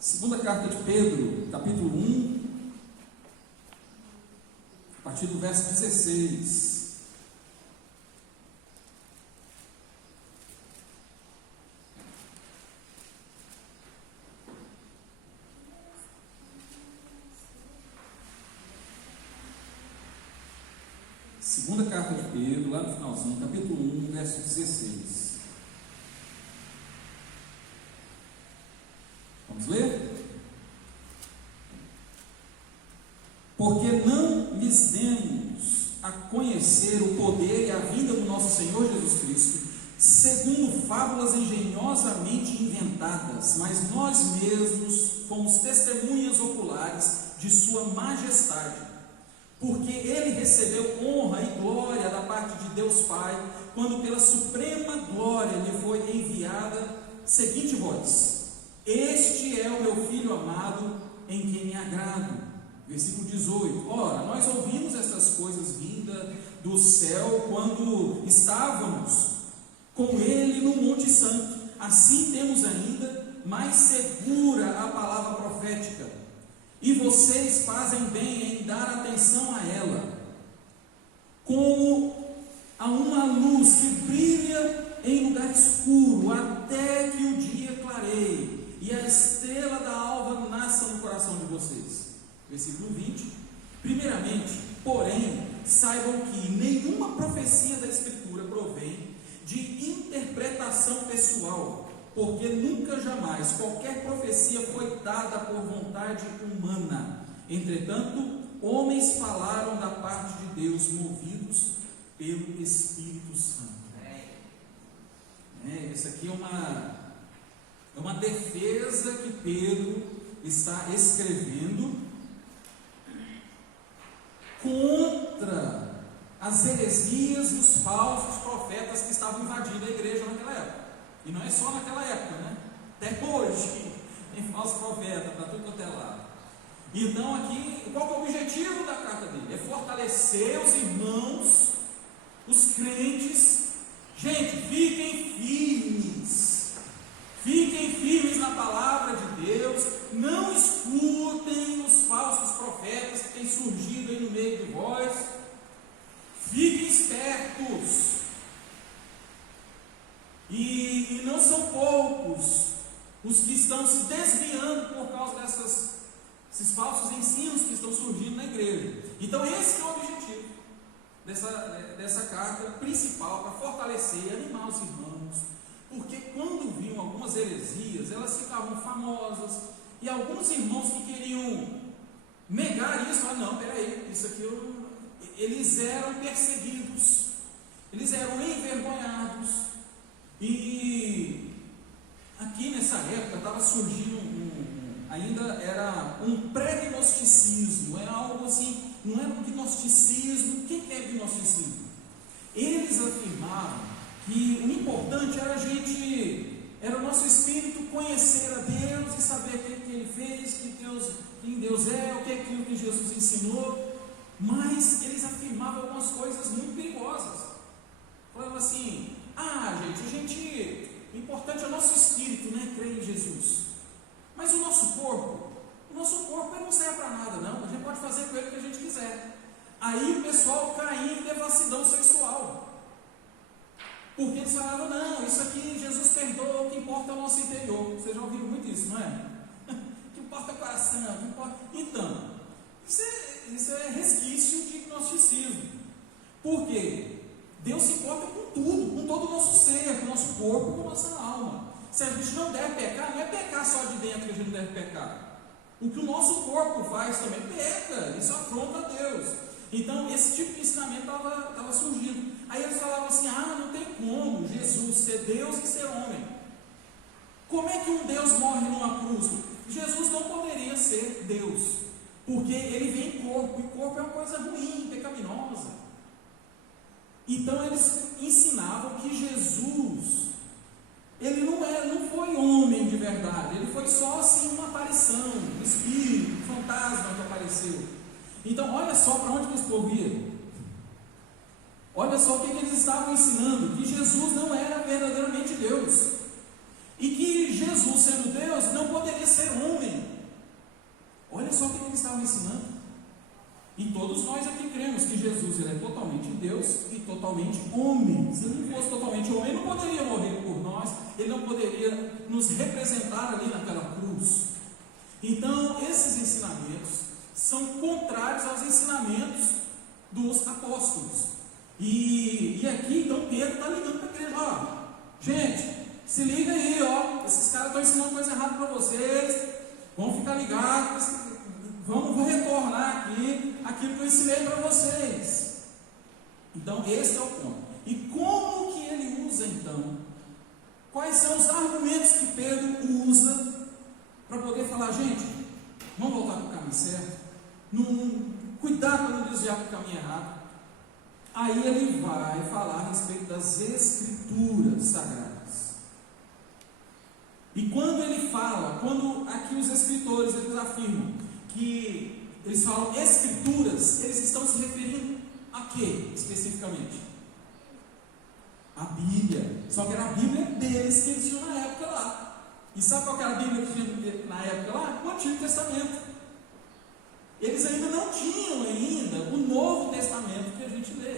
Segunda carta de Pedro, capítulo 1, a partir do verso 16. Segunda carta de Pedro, lá no finalzinho, capítulo 1, verso 16. Vamos ler? Porque não lhes demos a conhecer o poder e a vinda do nosso Senhor Jesus Cristo, segundo fábulas engenhosamente inventadas, mas nós mesmos fomos testemunhas oculares de sua majestade. Porque ele recebeu honra e glória da parte de Deus Pai, quando pela suprema glória lhe foi enviada seguinte voz: Este é o meu Filho amado, em quem me agrado. Versículo 18. Ora, nós ouvimos estas coisas vindas do céu quando estávamos com ele no Monte Santo. Assim temos ainda mais segura a palavra profética, e vocês fazem bem em dar atenção a ela, como a uma luz que brilha em lugar escuro, até que o dia clareie e a estrela da alva nasça no coração de vocês. Versículo 20. Primeiramente, porém, saibam que nenhuma profecia da Escritura provém de interpretação pessoal, porque nunca jamais qualquer profecia foi dada por vontade humana. Entretanto, homens falaram da parte de Deus, movidos pelo Espírito Santo. Essa aqui é uma defesa que Pedro está escrevendo contra as heresias dos falsos profetas que estavam invadindo a igreja naquela época. E não é só naquela época, né? Até hoje tem falso profeta para tudo quanto é lado. Então aqui, qual é o objetivo da carta dele? É fortalecer os irmãos, os crentes. Gente, fiquem firmes na palavra de Deus, não escutem os falsos profetas que têm surgido aí no meio de vós, fiquem espertos. E não são poucos os que estão se desviando por causa desses falsos ensinos que estão surgindo na igreja. Então esse é o objetivo dessa carta principal, para fortalecer e animar os irmãos, porque quando vinham algumas heresias, elas ficavam famosas, e alguns irmãos que queriam negar isso, falaram: não, peraí, isso aqui eles eram perseguidos, eles eram envergonhados. E aqui nessa época estava surgindo ainda era um pré-gnosticismo, era algo assim, não era um gnosticismo. O que é gnosticismo? Eles afirmavam que o importante era o nosso espírito conhecer a Deus e saber o que Ele fez, quem Deus é, o que é aquilo que Jesus ensinou. Mas eles afirmavam algumas coisas muito perigosas. Falavam assim: gente, o importante é o nosso espírito, né? Crer em Jesus. Mas o nosso corpo ele não serve para nada, não. A gente pode fazer com ele o que a gente quiser. Aí o pessoal caía em devassidão sexual, porque eles falavam: não, isso aqui Jesus perdoa, o que importa é o nosso interior. Vocês já ouviram muito isso, não é? O que importa é o coração, o que importa... Então, isso é resquício de gnosticismo. Por quê? Deus se importa com tudo, com todo o nosso ser, com o nosso corpo, com a nossa alma. Se a gente não deve pecar, não é pecar só de dentro que a gente não deve pecar. O que o nosso corpo faz também peca, isso afronta a Deus. Então esse tipo de ensinamento estava surgindo. Aí eles falavam assim: não tem como Jesus ser Deus e ser homem. Como é que um Deus morre numa cruz? Jesus não poderia ser Deus, porque ele vem em corpo, e corpo é uma coisa ruim, pecaminosa. Então eles ensinavam que Jesus, ele não foi homem de verdade, ele foi só assim uma aparição, um espírito, um fantasma que apareceu. Então olha só para onde que esse povo ia. Olha só o que eles estavam ensinando: que Jesus não era verdadeiramente Deus, e que Jesus, sendo Deus, não poderia ser homem. estavam ensinando. E todos nós aqui cremos que Jesus ele é totalmente Deus e totalmente homem. Se ele não fosse totalmente homem, ele não poderia morrer por nós, ele não poderia nos representar ali naquela cruz. Então, esses ensinamentos são contrários aos ensinamentos dos apóstolos. E aqui, então, Pedro está ligando para a igreja: ó, gente, se liga aí, ó, esses caras estão ensinando coisa errada para vocês, vamos ficar ligados, vou retornar aqui aquilo que eu ensinei para vocês. Então, esse é o ponto. E como que ele usa, então? Quais são os argumentos que Pedro usa para poder falar: gente, vamos voltar para o caminho certo, cuidado para não desviar para o caminho errado. Aí ele vai falar a respeito das Escrituras Sagradas. E quando ele fala, quando aqui os escritores eles afirmam que eles falam Escrituras, eles estão se referindo a quê especificamente? A Bíblia. Só que era a Bíblia deles que eles tinham na época lá. E sabe qual era a Bíblia que tinha na época lá? O Antigo Testamento. Eles ainda não tinham o Novo Testamento que a gente lê.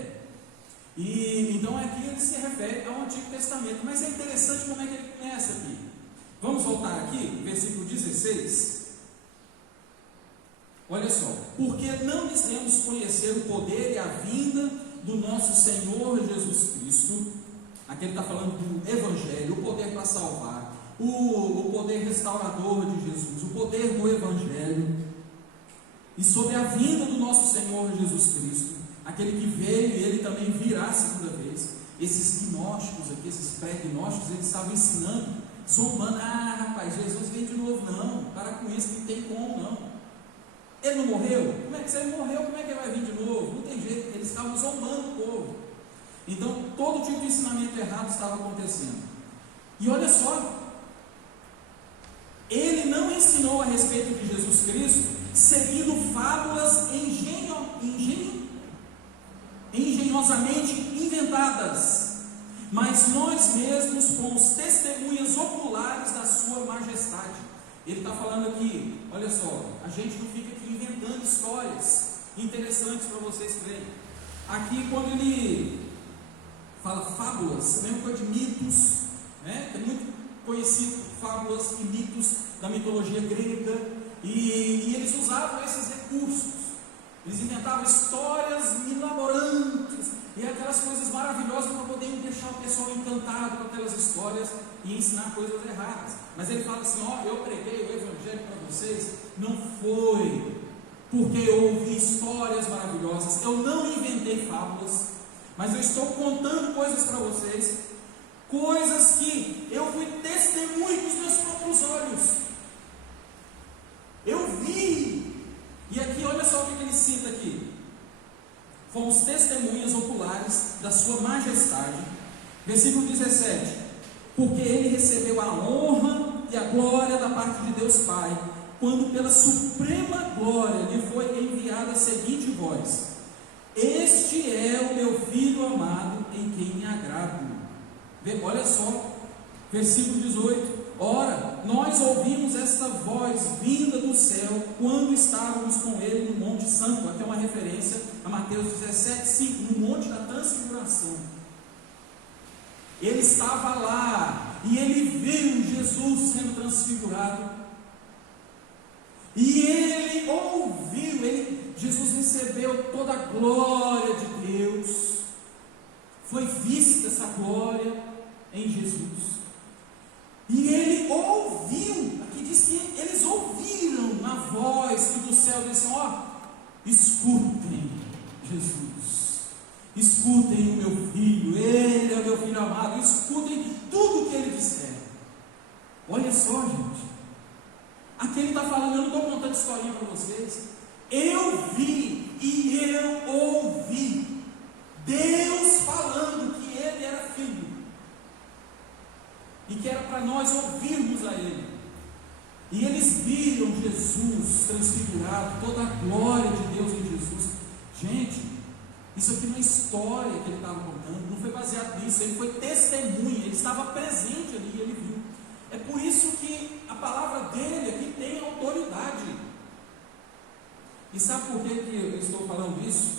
E então aqui ele se refere ao Antigo Testamento. Mas é interessante como é que ele começa aqui. Vamos voltar aqui, versículo 16. Olha só: porque não dizemos conhecer o poder e a vinda do nosso Senhor Jesus Cristo. Aqui ele está falando do Evangelho, o poder para salvar, o poder restaurador de Jesus, o poder do Evangelho. E sobre a vinda do nosso Senhor Jesus Cristo, aquele que veio e ele também virá a segunda vez. Esses gnósticos aqui, esses pré-gnósticos, eles estavam ensinando, zombando: ah, rapaz, Jesus vem de novo. Não, para com isso, não tem como não. Ele não morreu? Como é que se ele morreu, como é que ele vai vir de novo? Não tem jeito. Eles estavam zombando o povo. Então, todo tipo de ensinamento errado estava acontecendo. E olha só, ele não ensinou a respeito de Jesus Cristo seguindo fábulas engenhosamente inventadas, mas nós mesmos fomos testemunhas oculares da sua majestade. Ele está falando aqui, olha só, a gente não fica aqui inventando histórias interessantes para vocês crerem. Aqui, quando ele fala fábulas, é a mesma coisa de mitos, né? É muito conhecido fábulas e mitos da mitologia grega, e eles usavam esses recursos. Eles inventavam histórias milaborantes e aquelas coisas maravilhosas para poder deixar o pessoal encantado com aquelas histórias e ensinar coisas erradas. Mas ele fala assim: ó, eu preguei o Evangelho para vocês, não foi porque eu ouvi histórias maravilhosas, eu não inventei fábulas, mas eu estou contando coisas para vocês, coisas que eu fui testemunho dos meus próprios olhos. Eu vi. E aqui olha só o que ele cita aqui: fomos testemunhas oculares da sua majestade. Versículo 17: porque ele recebeu a honra e a glória da parte de Deus Pai, quando pela suprema glória lhe foi enviada a seguinte voz: este é o meu filho amado, em quem me agrado. Olha só, versículo 18: ora, nós ouvimos esta voz vinda do céu quando estávamos com ele no Monte Santo. Aqui é uma referência a Mateus 17:5, no Monte da Transfiguração. Ele estava lá e ele viu Jesus sendo transfigurado. E ele ouviu, Jesus recebeu toda a glória de Deus. Foi vista essa glória em Jesus. E ele ouviu, aqui diz que eles ouviram a voz que do céu disse: ó, escutem Jesus, escutem o meu filho, ele é o meu filho amado, escutem tudo o que ele disser. Olha só, gente, aqui ele está falando, eu não estou contando historinha para vocês, eu vi e eu ouvi Deus falando que ele era filho, e que era para nós ouvirmos a ele. E eles viram Jesus transfigurado, toda a glória de Deus em Jesus. Gente, isso aqui não é história que ele estava contando, não foi baseado nisso, ele foi testemunha, ele estava presente ali e ele viu. É por isso que a palavra dele aqui tem autoridade. E sabe por que eu estou falando isso?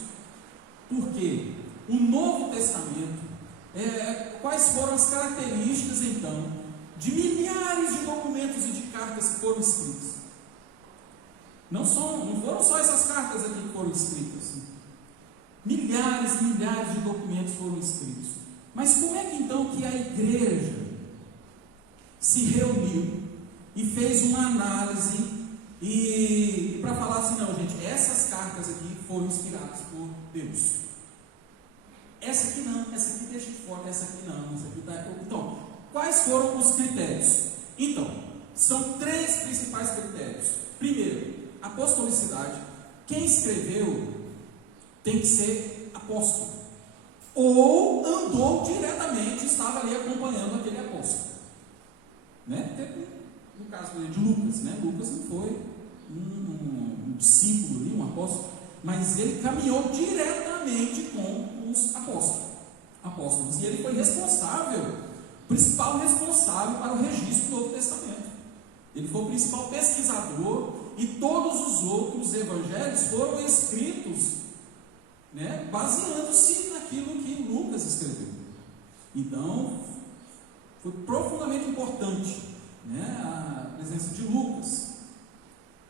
Porque o Novo Testamento, quais foram as características então de milhares de documentos e de cartas que foram escritas? Não foram só essas cartas aqui que foram escritas. Milhares e milhares de documentos foram escritos. Mas como é que então que a igreja se reuniu e fez uma análise e para falar assim, não, gente, essas cartas aqui foram inspiradas por Deus. Essa aqui não, essa aqui deixa de fora, essa aqui não, essa aqui tá. Então, quais foram os critérios? Então, são 3 principais critérios. Primeiro, apostolicidade. Quem escreveu tem que ser apóstolo, ou andou diretamente, estava ali acompanhando aquele apóstolo, né? No caso de Lucas, né? Lucas não foi um discípulo ali, um apóstolo, mas ele caminhou diretamente com os apóstolos, e ele foi responsável, principal responsável para o registro do Novo Testamento. Ele foi o principal pesquisador, e todos os outros evangelhos foram escritos, né, baseando-se naquilo que Lucas escreveu. Então, foi profundamente importante, né, a presença de Lucas.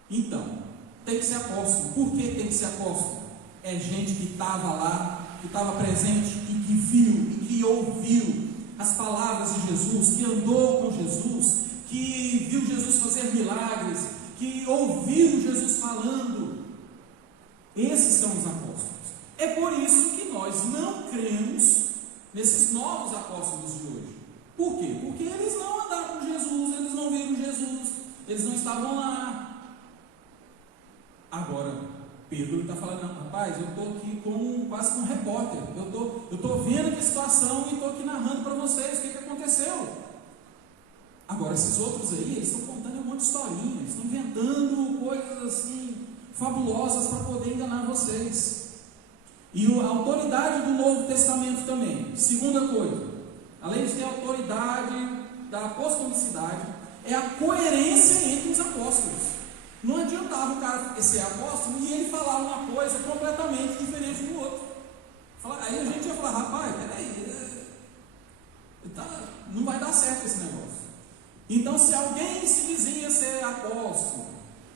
Então, tem que ser apóstolo. Por que tem que ser apóstolo? É gente que estava lá, que estava presente e que viu e que ouviu as palavras de Jesus, que andou com Jesus, que viu Jesus fazer milagres, que ouviu Jesus falando. Esses são os apóstolos. É por isso que nós não cremos nesses novos apóstolos de hoje. Por quê? Porque eles não andaram com Jesus, eles não viram Jesus, eles não estavam lá. Agora, Pedro está falando, não, rapaz, eu estou aqui quase como um repórter, eu estou vendo aqui a situação e estou aqui narrando para vocês o que aconteceu. Agora, esses outros aí, eles estão contando um monte de historinha, eles estão inventando coisas assim, fabulosas para poder enganar vocês. E a autoridade do Novo Testamento também, segunda coisa, além de ter a autoridade da apostolicidade, é a coerência entre os apóstolos. Não adiantava o cara ser apóstolo e ele falar uma coisa completamente diferente do outro. Aí a gente ia falar, rapaz, peraí, não vai dar certo esse negócio. Então, se alguém se dizia ser apóstolo,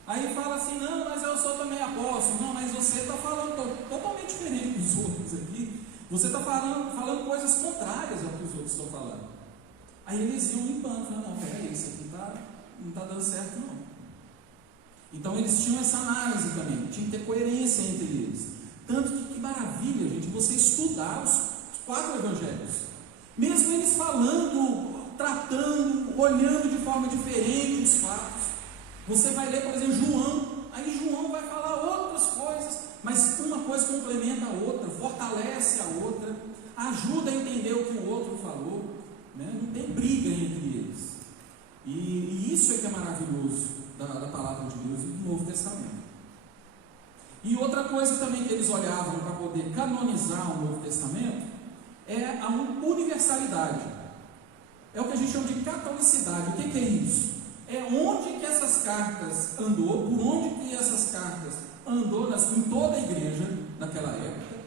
aí fala assim, não, mas eu sou também apóstolo. Não, mas você está falando totalmente diferente dos outros aqui. Você está falando coisas contrárias ao que os outros estão falando. Aí eles iam limpando, falando, não, peraí, isso aqui não está dando certo não. Então eles tinham essa análise também, tinha que ter coerência entre eles. Tanto que maravilha, gente, você estudar os 4 evangelhos. Mesmo eles falando, tratando, olhando de forma diferente os fatos. Você vai ler, por exemplo, João, aí João vai falar outras coisas, mas uma coisa complementa a outra, fortalece a outra, ajuda a entender o que o outro falou, né? Não tem briga entre eles. E isso é que é maravilhoso da palavra de Deus e do Novo Testamento. E outra coisa também que eles olhavam para poder canonizar o Novo Testamento é a universalidade. É o que a gente chama de catolicidade. O que é isso? É onde que essas cartas andou, por onde que essas cartas andou em toda a igreja naquela época,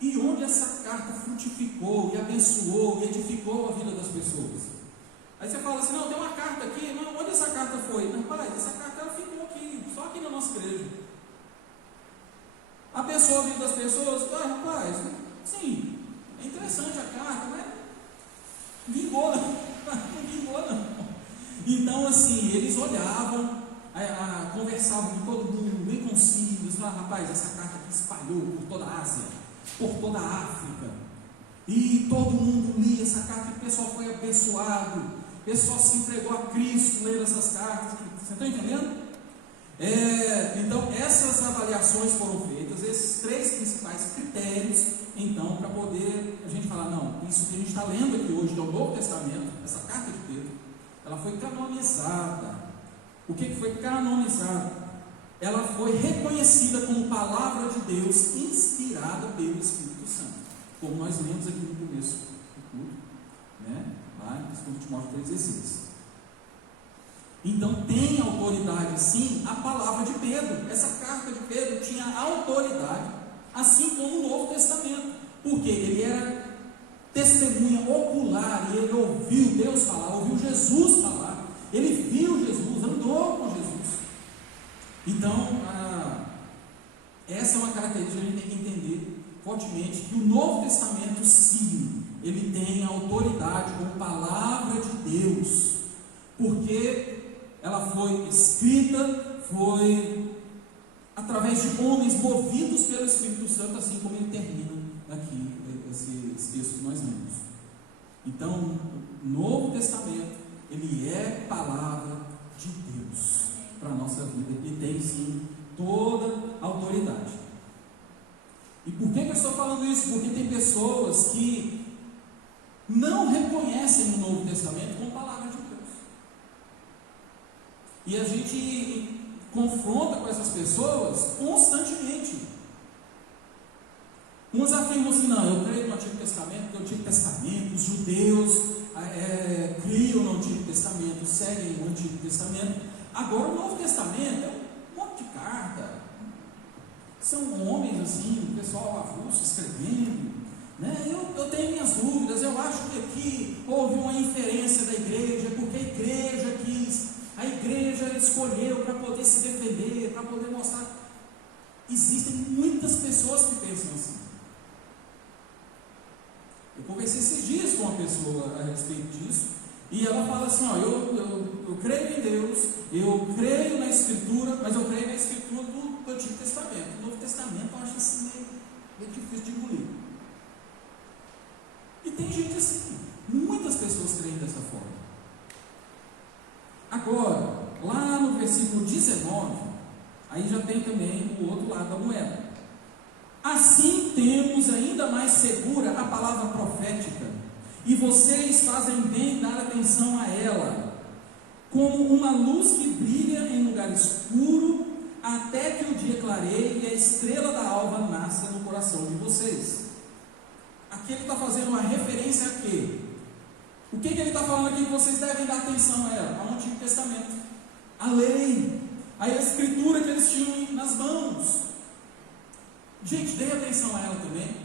e onde essa carta frutificou, e abençoou, e edificou a vida das pessoas. Aí você fala assim, não, tem uma carta aqui, não, onde essa carta foi? Rapaz, essa carta ela ficou aqui, só aqui na nossa igreja. Abençoou a vida das pessoas? Rapaz, sim, é interessante a carta, mas vingou, não vingou não. Então assim, eles olhavam, conversavam com todo mundo, bem concisos, eles falavam, rapaz, essa carta aqui espalhou por toda a Ásia, por toda a África, e todo mundo lia essa carta, e o pessoal foi abençoado, o pessoal se entregou a Cristo lendo essas cartas. Você está entendendo? Então essas avaliações foram feitas, esses 3 principais critérios, então, para poder a gente falar, não, isso que a gente está lendo aqui hoje do Novo Testamento, essa carta de Pedro, ela foi canonizada. O que foi canonizado? Ela foi reconhecida como palavra de Deus, inspirada pelo Espírito Santo, como nós lemos aqui no começo do culto, né? Lá em 2 Timóteo 3,16. Então tem autoridade sim a palavra de Pedro. Essa carta de Pedro tinha autoridade, assim como o Novo Testamento, porque ele era testemunha ocular, e ele ouviu Deus falar, ouviu Jesus falar, ele viu Jesus, andou com Jesus. Então essa é uma característica que a gente tem que entender fortemente, que o Novo Testamento sim, ele tem autoridade como palavra de Deus, porque ela foi escrita, foi através de homens movidos pelo Espírito Santo, assim como ele termina aqui esse texto que nós lemos. Então, o Novo Testamento, ele é palavra de Deus para a nossa vida, e tem sim toda a autoridade. E por que eu estou falando isso? Porque tem pessoas que não reconhecem o Novo Testamento como palavra de Deus. E a gente confronta com essas pessoas constantemente. Uns afirmam assim: não, eu creio no Antigo Testamento, porque o Antigo Testamento, os judeus criam no Antigo Testamento, seguem o Antigo Testamento. Agora o Novo Testamento é um monte de carta. São homens assim, o pessoal avulso escrevendo, né? Eu tenho minhas dúvidas, eu acho que aqui houve uma inferência da igreja, porque a igreja quis, a igreja escolheu para poder se defender, para poder mostrar. Existem muitas pessoas que pensam assim. Eu conversei esses dias com uma pessoa a respeito disso, e ela fala assim: ó, eu creio em Deus, eu creio na Escritura, mas eu creio na Escritura do Antigo Testamento. O Novo Testamento eu acho assim meio difícil de engolir. E tem gente assim, muitas pessoas creem dessa forma. Agora, lá no versículo 19, aí já tem também o outro lado da moeda. Assim temos ainda mais segura a palavra profética, e vocês fazem bem em dar atenção a ela, como uma luz que brilha em lugar escuro, até que o dia clareie e a estrela da alva nasça no coração de vocês. Aqui ele está fazendo uma referência a quê? O que ele está falando aqui que vocês devem dar atenção a ela? Ao Antigo Testamento, a lei, a escritura que eles tinham nas mãos. Gente, dê atenção a ela também.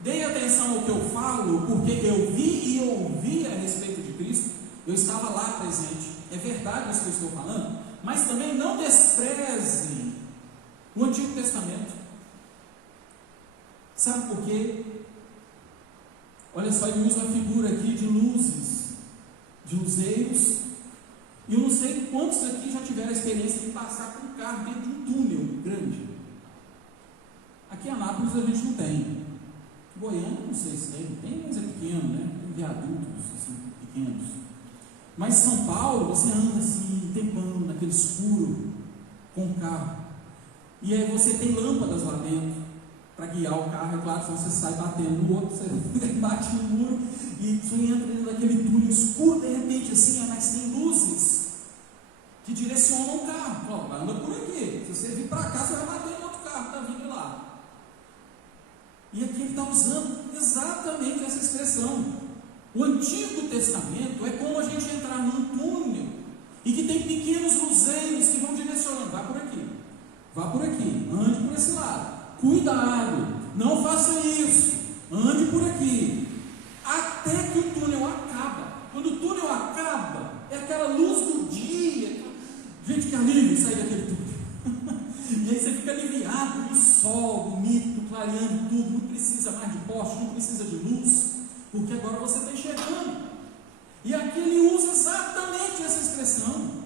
Dê atenção ao que eu falo, porque eu vi e ouvi a respeito de Cristo. Eu estava lá presente. É verdade isso que eu estou falando, mas também não desprezem o Antigo Testamento. Sabe por quê? Olha só, ele usa uma figura aqui de luzes, de luzeiros. E eu não sei quantos aqui já tiveram a experiência de passar com um carro dentro de um túnel grande. Aqui em Anápolis a gente não tem. Goiânia não sei se tem, mas é pequeno, né? Tem viadutos assim, pequenos. Mas São Paulo, você anda assim, tempando, naquele escuro, com o carro. E aí você tem lâmpadas lá dentro, para guiar o carro, é claro, senão você sai batendo no outro, você bate no muro, e você entra dentro daquele túnel escuro, de repente assim, mas tem luzes que direcionam o carro. Ó, anda por aqui, se você vir para cá, você vai bater no outro carro que está vindo lá. E aqui ele está usando exatamente essa expressão. O Antigo Testamento é como a gente entrar num túnel e que tem pequenos luzeiros que vão direcionando. Vá por aqui, ande por esse lado, cuidado, não faça isso, ande por aqui, até que o túnel acaba. Quando o túnel acaba, é aquela luz do dia. Gente, que alívio sair daquele túnel. E aí você fica aliviado do sol, bonito, clareando tudo, não precisa mais de poste, não precisa de luz, porque agora você está enxergando. E aqui ele usa exatamente essa expressão.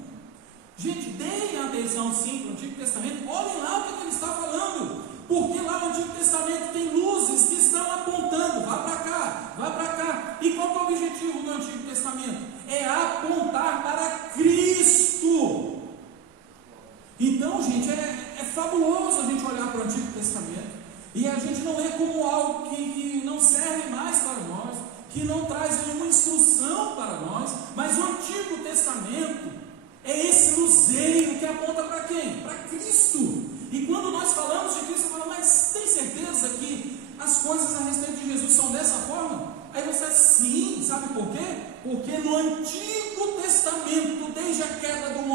Gente, deem atenção sim para o Antigo Testamento, olhem lá o que ele está falando, porque lá no Antigo Testamento tem luzes que estão apontando, vá para cá. E qual é o objetivo do Antigo Testamento? É apontar para Cristo. Então, gente, é fabuloso a gente olhar para o Antigo Testamento e a gente não lê como algo que não serve mais para nós, que não traz nenhuma instrução para nós, mas o Antigo Testamento é esse luzeiro que aponta para quem? Para Cristo. E quando nós falamos de Cristo, eu falo, mas tem certeza que as coisas a respeito de Jesus são dessa forma? Aí você sim, sabe por quê? Porque no Antigo Testamento, desde a queda do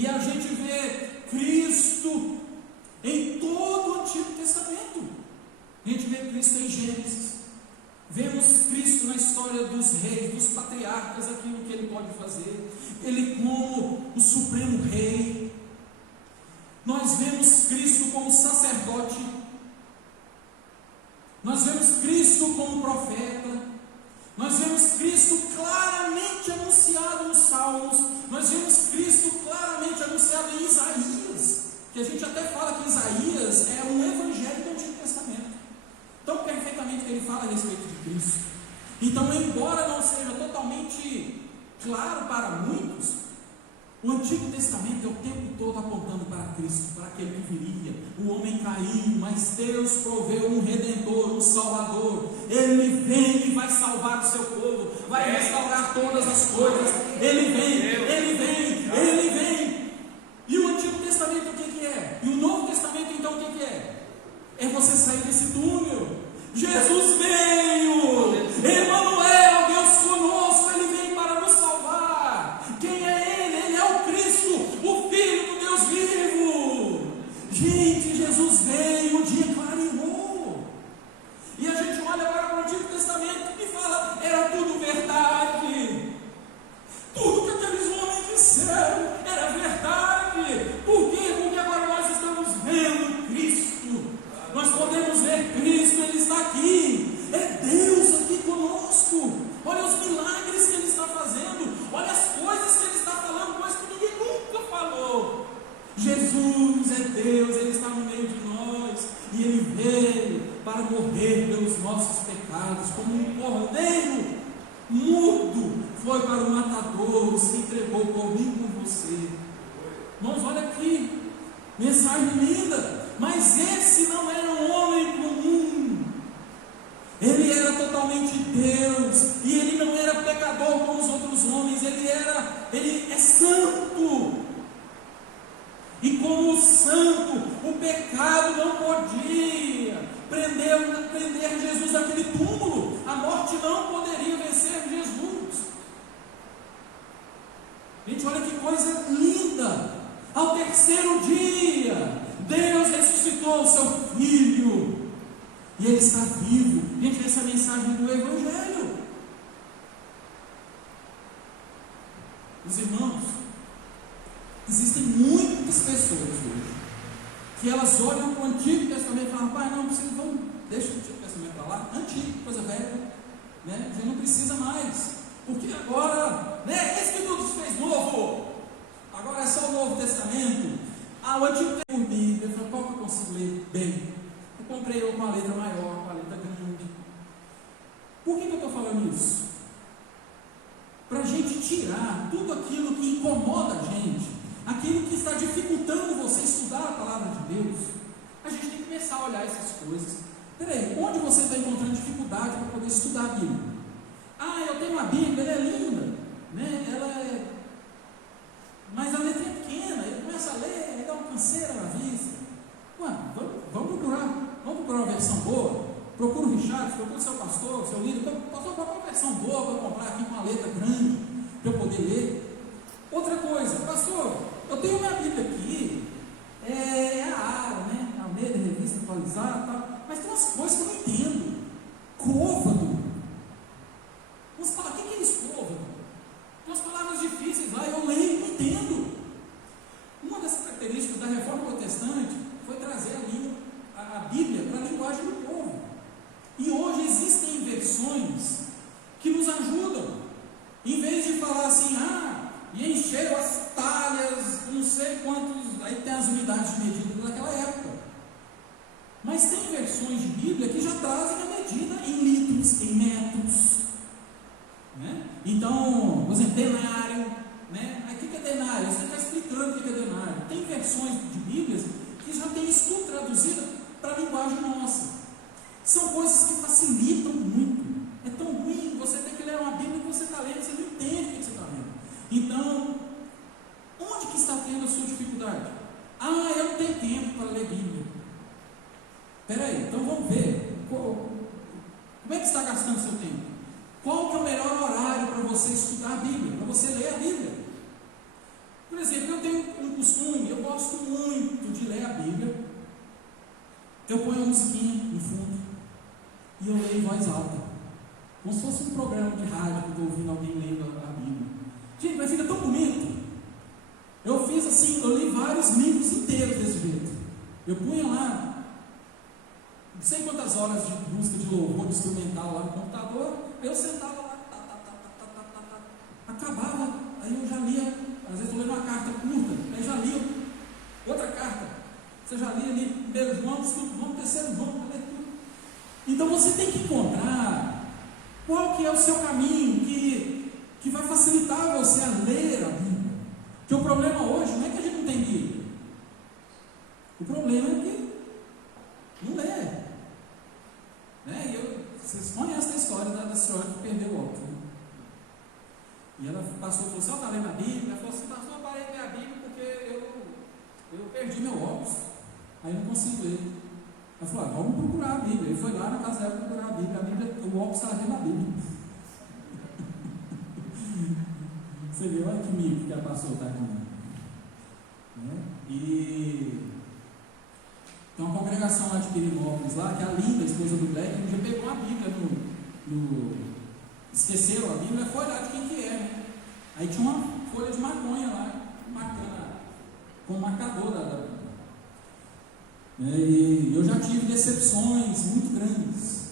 E a gente vê Cristo em todo o Antigo Testamento. A gente vê Cristo em Gênesis. Vemos Cristo na história dos reis, dos patriarcas, aquilo que Ele pode fazer. Ele como o supremo rei. Nós vemos Cristo como sacerdote. Nós vemos Cristo como profeta. Nós vemos Cristo claramente anunciado nos Salmos. Nós vemos Cristo claramente anunciado em Isaías, que a gente até fala que Isaías é um evangelho do Antigo Testamento. Tão perfeitamente que ele fala a respeito de Cristo. Então, embora não seja totalmente claro para muitos, o Antigo Testamento é o tempo todo apontando para Cristo, para aquele que viria. O homem caiu, mas Deus proveu um Redentor, um Salvador. Ele vem e vai salvar o seu povo, vai restaurar todas as coisas. Ele vem, Ele vem, Ele vem. E o Antigo Testamento o que é? E o Novo Testamento então o que é? É você sair desse túnel. Jesus veio, Emanuel, Deus conosco, Ele vem para nos salvar. Quem é Ele? Ele é o Cristo, o Filho do Deus vivo. Gente, Jesus veio, o dia clareou. E a gente olha agora para o Antigo Testamento e fala, era tudo verdade. Tudo que aqueles homens disseram era verdade. Por quê? Porque agora nós estamos vendo Cristo. Nós podemos ver Cristo, Ele está aqui. É Deus aqui conosco. Olha os milagres que Ele está fazendo. Olha as coisas que Ele está falando, coisas que ninguém nunca falou. Jesus é Deus, Ele está no meio de nós. E Ele veio para morrer pelos nossos pecados, como um cordeiro mudo foi para o matador, se entregou por mim e por você. Irmãos, olha aqui, mensagem linda. Mas esse não era um homem comum. Ele era totalmente Deus. E ele não era pecador como os outros homens. Ele é santo. E como santo, o pecado não podia prender Jesus naquele túmulo. A morte não poderia vencer Jesus. Gente, olha que coisa linda. Ao terceiro dia, Deus ressuscitou o seu Filho. E Ele está vivo. Gente, essa é a mensagem do Evangelho. Meus irmãos, existem muitas pessoas hoje que elas olham para o Antigo Testamento e falam, pai, não precisa, vamos, deixa o Antigo Testamento para lá, antigo, coisa velha, né? Já não precisa mais, porque agora, né? Esse que tudo se fez novo, agora é só o Novo Testamento. O Antigo Testamento, Bíblia, eu falo, qual que eu consigo ler bem? Eu comprei com a letra maior, com a letra grande. Por que eu estou falando isso? Para a gente tirar tudo aquilo que incomoda a gente, aquilo que está dificultando você estudar a palavra de Deus. A gente tem que começar a olhar essas coisas. Peraí, onde você está encontrando dificuldade para poder estudar a Bíblia? Eu tenho uma Bíblia, ela é linda, né? Mas a letra é pequena, ele começa a ler, ele dá uma canseira na vista. Vamos procurar uma versão boa. Procura o Richard, procura o seu pastor, seu líder. Pastor, qual é uma versão boa para eu comprar aqui com uma letra grande, para eu poder ler? Outra coisa, pastor, eu tenho minha Bíblia aqui, é a ARA, né? A Almeida, revista atualizada, tal, mas tem umas coisas que eu não entendo. Côvado. Vamos falar, o que é isso, côvado? Tem umas palavras difíceis lá, eu leio e não entendo. Uma das características da Reforma Protestante foi trazer a Bíblia para a linguagem do povo. E hoje existem versões que nos ajudam. Em vez de falar assim, e encheram as talhas, não sei quantos, aí tem as unidades de medida daquela época. Mas tem versões de Bíblia que já trazem a medida em litros, em metros. Né? Então, por exemplo, denário, né? Aí o que é denário? Você está explicando o que é denário. Tem versões de Bíblias que já tem isso tudo traduzido para a linguagem nossa. São coisas que facilitam muito. É tão ruim você ter que ler uma Bíblia que você está lendo, você não entende o que você está lendo. Então, onde que está tendo a sua dificuldade? Eu não tenho tempo para ler Bíblia. Espera aí, então vamos ver. Como é que está gastando o seu tempo? Qual que é o melhor horário para você estudar a Bíblia, para você ler a Bíblia? Por exemplo, eu tenho um costume, eu gosto muito de ler a Bíblia. Eu ponho a musiquinha no fundo e eu leio em voz alta, como se fosse um programa de rádio que eu estou ouvindo alguém lendo a Bíblia. Gente, mas fica tão bonito. Eu fiz assim, eu li vários livros inteiros desse jeito. Eu punha lá, não sei quantas horas de busca de louvor de instrumental lá no computador, eu sentava lá, acabava, aí eu já lia, às vezes eu leio uma carta curta, aí já lia outra carta, você já lia ali, primeiro João, segundo João, terceiro João, então você tem que encontrar qual que é o seu caminho que vai facilitar você a ler a Bíblia. Porque o problema hoje não é que a gente não tem Bíblia, o problema é que não lê, né? Vocês conhecem a história da senhora que perdeu o óculos, né? E ela passou e falou assim: está lendo a Bíblia? Ela falou assim: não, só parei de ler a Bíblia porque eu perdi meu óculos, aí não consigo ler. Ela falou: vamos procurar a Bíblia. Ele foi lá na casa dela procurar a Bíblia, o óculos estava dentro da Bíblia. Você viu, olha que mico que ela passou, tá aqui, né? E tem uma congregação lá de Pirinópolis, lá, que a Linda, a esposa do Black, um dia pegou a Bíblia esqueceram a Bíblia, foi lá de quem que é, né? Aí tinha uma folha de maconha lá, marcando, com o marcador da Bíblia. E eu já tive decepções muito grandes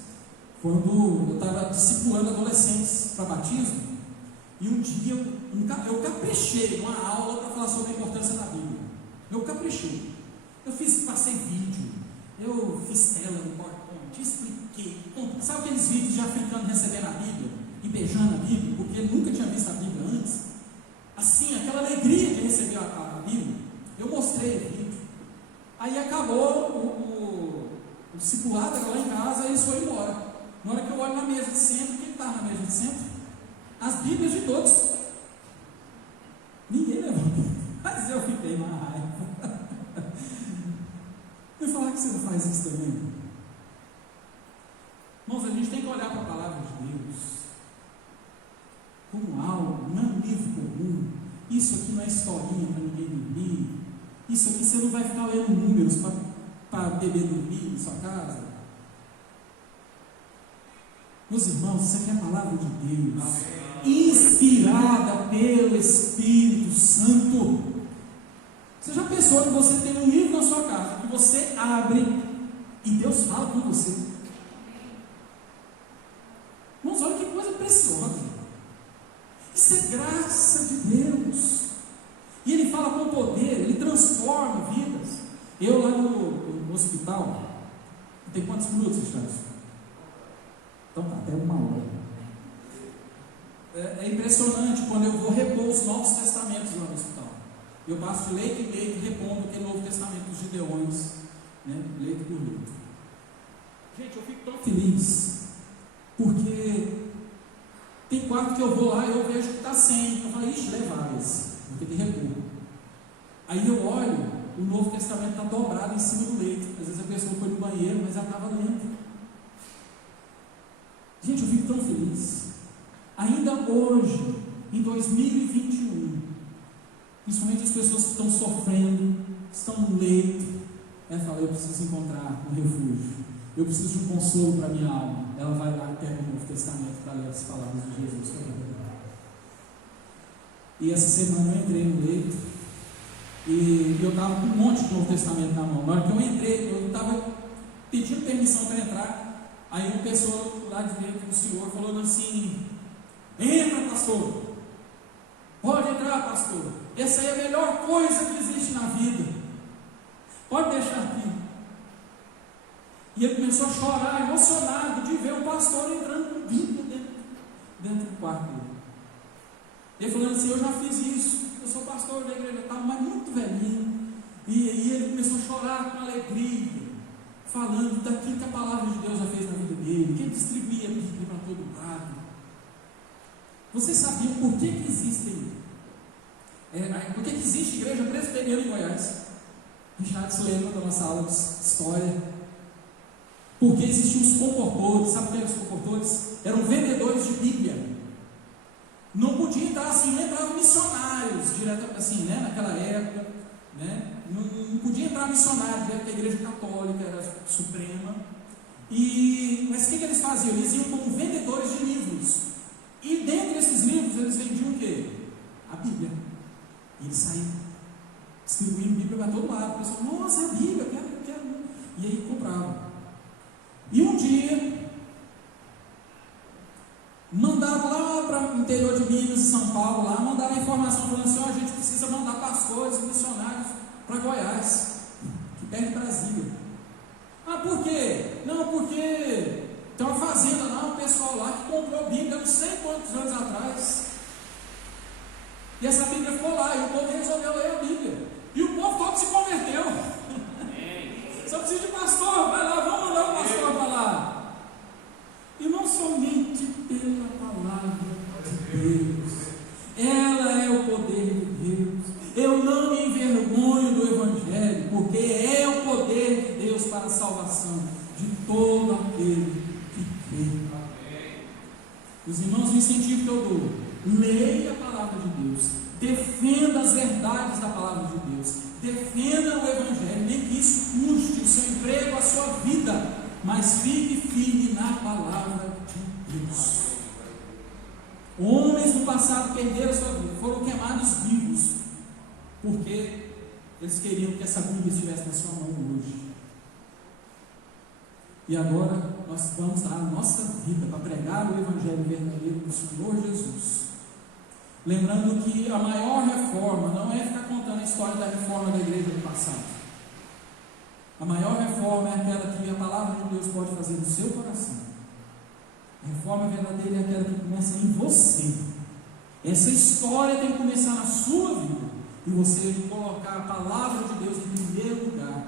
quando eu estava discipulando adolescentes para batismo, e um dia eu caprichei uma aula para falar sobre a importância da Bíblia. Eu caprichei, passei vídeo, eu fiz tela no PowerPoint, expliquei, sabe aqueles vídeos de africano recebendo a Bíblia e beijando a Bíblia, porque ele nunca tinha visto a Bíblia antes, assim, aquela alegria de receber a Bíblia. Eu mostrei o vídeo. Aí acabou o discipulado lá em casa, e eles foram embora. Na hora que eu olho na mesa de centro, quem está na mesa de centro? As Bíblias de todos. Ninguém levou. Mas eu fiquei na raiva. Eu falar que você não faz isso também. Irmãos, a gente tem que olhar para a palavra de Deus como algo, não é um livro comum. Isso aqui não é historinha para ninguém dormir. Isso aqui você não vai ficar lendo números para beber dormir em sua casa. Meus irmãos, isso aqui é a palavra de Deus, inspirada pelo Espírito Santo. Você já pensou que você tem um livro na sua casa, que você abre e Deus fala com você? Irmãos, olha que coisa preciosa. Isso é graça de Deus. E Ele fala com poder, Ele transforma vidas. Eu lá no hospital, tem quantos minutos, Charles? Então tá, até uma hora. É impressionante quando eu vou repor os Novos Testamentos lá no hospital. Eu passo de leito em leito, repondo aquele Novo Testamento dos Gideões, né? Leito por leito. Gente, eu fico tão feliz, porque tem quarto que eu vou lá e eu vejo que está sem. Eu falo: ixi, levar esse, vou ter que repor. Aí eu olho, o Novo Testamento está dobrado em cima do leito. Às vezes a pessoa foi no banheiro, mas ela estava lendo. Gente, eu fico tão feliz. Ainda hoje, em 2021, principalmente as pessoas que estão sofrendo, estão no leito, fala: eu preciso encontrar um refúgio, eu preciso de um consolo para a minha alma. Ela vai lá e pega o Novo Testamento para ler as palavras de Jesus. E essa semana eu entrei no leito, e eu estava com um monte de Novo Testamento na mão. Na hora que eu entrei, eu estava pedindo permissão para entrar. Aí uma pessoa lá de dentro do senhor falou assim: entra, pastor, pode entrar, pastor, essa é a melhor coisa que existe na vida, pode deixar aqui. E ele começou a chorar, emocionado de ver o pastor entrando com Bíblia dentro do quarto dele. Ele falando assim: eu já fiz isso, eu sou pastor da igreja, estava mas muito velhinho. E ele começou a chorar com alegria, falando daquilo que a palavra de Deus já fez na vida dele, que ele distribuía a Bíblia para todo lado. Vocês sabiam por que existe igreja presbiteriana em Goiás? Richard se lembra da nossa aula de história. Porque existiam os comportores. Sabe o que eram os comportores? Eram vendedores de Bíblia. Não podia entrar assim, entravam missionários direto assim, né? Naquela época, né? Não podia entrar missionário, né? Porque a igreja católica era suprema. Mas o que eles faziam? Eles iam como vendedores de livros. E dentre esses livros eles vendiam o quê? A Bíblia. E eles saíam distribuindo Bíblia para todo lado. O pessoal, nossa, é a Bíblia, eu quero. E aí compravam. E um dia mandaram lá para o interior de Minas e São Paulo, lá, mandaram a informação falando assim: a gente precisa mandar pastores e missionários para Goiás, que perto de Brasília. Ah, por quê? Não, porque tem uma fazenda lá, um pessoal lá que comprou Bíblia não sei quantos anos atrás. E essa Bíblia ficou lá, e o povo resolveu ler a Bíblia. E o povo todo se converteu. Só precisa de pastor, vai lá, vamos mandar o pastor para lá. E não somente pela palavra de Deus, ela é o poder de Deus. Eu não me envergonho do Evangelho, porque é o poder de Deus para a salvação de todo aquele que crê. Os irmãos, o incentivo que eu dou: leia a palavra de Deus, defenda as verdades da palavra de Deus, defenda o Evangelho, nem que isso custe o seu emprego, a sua vida, mas fique firme na palavra de Deus. Homens do passado perderam a sua vida, foram queimados vivos, porque eles queriam que essa Bíblia estivesse na sua mão hoje. E agora nós vamos dar a nossa vida para pregar o Evangelho verdadeiro do Senhor Jesus. Lembrando que a maior reforma não é ficar contando a história da reforma da igreja do passado. A maior reforma é aquela que a palavra de Deus pode fazer no seu coração. A reforma verdadeira é aquela que começa em você. Essa história tem que começar na sua vida, e você colocar a palavra de Deus em primeiro lugar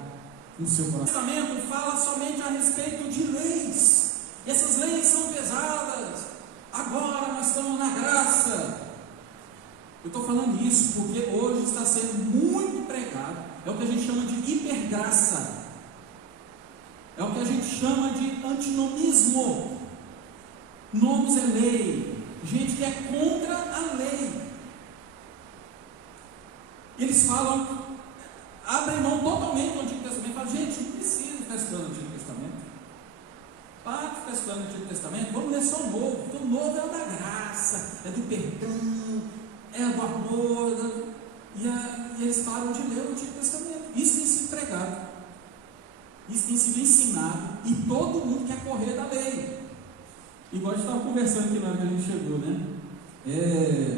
no seu coração. O Testamento fala somente a respeito de leis, e essas leis são pesadas. Agora nós estamos na graça. Eu estou falando isso porque hoje está sendo muito pregado, é o que a gente chama de hipergraça, é o que a gente chama de antinomismo. Nomos é lei, gente que é contra a lei. Eles falam, abrem mão totalmente do Antigo Testamento, falam: gente, não precisa ficar estudando o Antigo Testamento, para de ficar estudando o Antigo Testamento, vamos ler só o Novo, porque o Novo é o da graça, é do perdão, é do amor, e eles param de ler o Antigo Testamento. Isso tem sido pregado, isso tem sido ensinado, e todo mundo quer correr da lei. Igual a gente estava conversando aqui na hora que a gente chegou, né?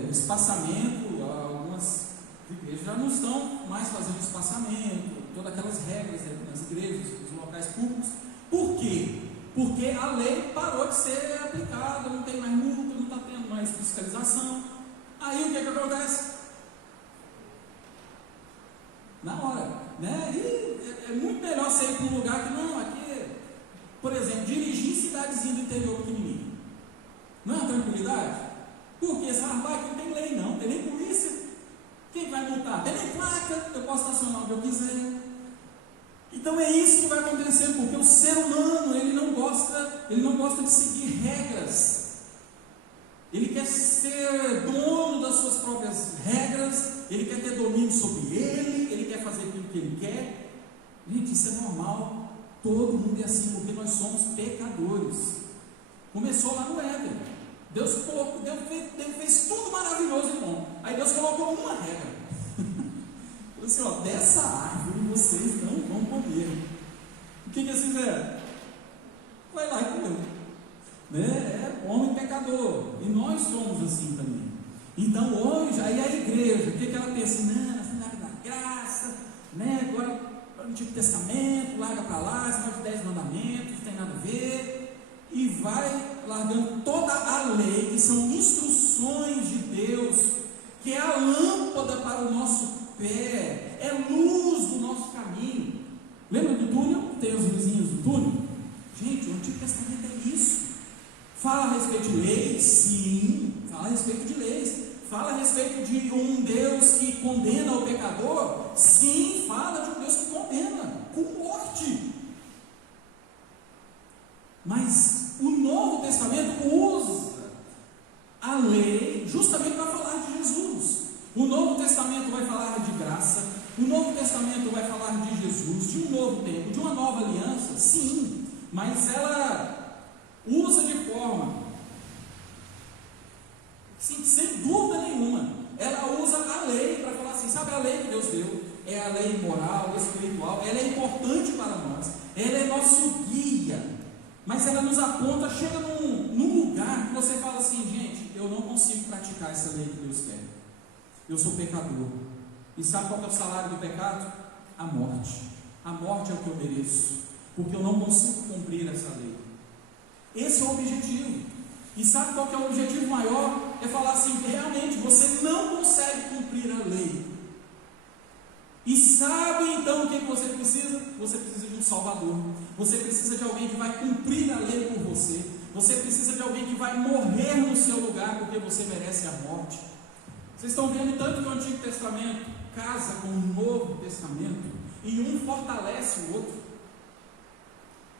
O espaçamento, algumas igrejas já não estão mais fazendo espaçamento, todas aquelas regras nas igrejas, nos locais públicos. Por quê? Porque a lei parou de ser aplicada, não tem mais multa, não está tendo mais fiscalização. Aí o que acontece? Na hora, né? E é muito melhor você ir para um lugar que não, aqui, por exemplo, dirigir em cidadezinha do interior pequenininho. Não é uma tranquilidade? Porque esse rapaz aqui não tem lei, não tem nem polícia. Quem vai multar? Tem nem placa, eu posso estacionar onde eu quiser. Então é isso que vai acontecer, porque o ser humano ele não gosta de seguir regras. Ele quer ser dono das suas próprias regras, ele quer ter domínio sobre ele quer fazer aquilo que ele quer. Gente, isso é normal, todo mundo é assim, porque nós somos pecadores. Começou lá no Éden, Deus fez tudo maravilhoso e bom, aí Deus colocou uma regra, falou assim: ó, dessa árvore vocês não vão comer. O que eles fizeram? Vai lá e comeu. É homem pecador, e nós somos assim também. Então hoje, aí a igreja, o que ela pensa? Não, assim, larga da graça, né? Agora para o Antigo Testamento, larga para lá, esse negócio de 10 mandamentos, não tem nada a ver, e vai largando toda a lei, que são instruções de Deus, que é a lâmpada para o nosso pé, é luz do nosso caminho. Lembra do túnel? Tem os vizinhos do túnel? Gente, o Antigo Testamento é isso. Fala a respeito de leis? Sim, fala a respeito de leis. Fala a respeito de um Deus que condena o pecador? Sim, fala de um Deus que condena com morte. Mas o Novo Testamento usa a lei justamente para falar de Jesus. O Novo Testamento vai falar de graça, O Novo Testamento vai falar de Jesus, de um novo tempo, de uma nova aliança, sim, mas ela usa de forma, sim, sem dúvida nenhuma, ela usa a lei para falar assim, sabe a lei que Deus deu? É a lei moral, espiritual, ela é importante para nós, ela é nosso guia, mas ela nos aponta, chega num lugar que você fala assim, gente, eu não consigo praticar essa lei que Deus quer, eu sou pecador, e sabe qual é o salário do pecado? A morte é o que eu mereço, porque eu não consigo cumprir essa lei. Esse é o objetivo, e sabe qual que é o objetivo maior? É falar assim, realmente você não consegue cumprir a lei, e sabe então o que você precisa? Você precisa de um Salvador, você precisa de alguém que vai cumprir a lei por você, você precisa de alguém que vai morrer no seu lugar, porque você merece a morte. Vocês estão vendo tanto que o Antigo Testamento casa com o Novo Testamento, e um fortalece o outro.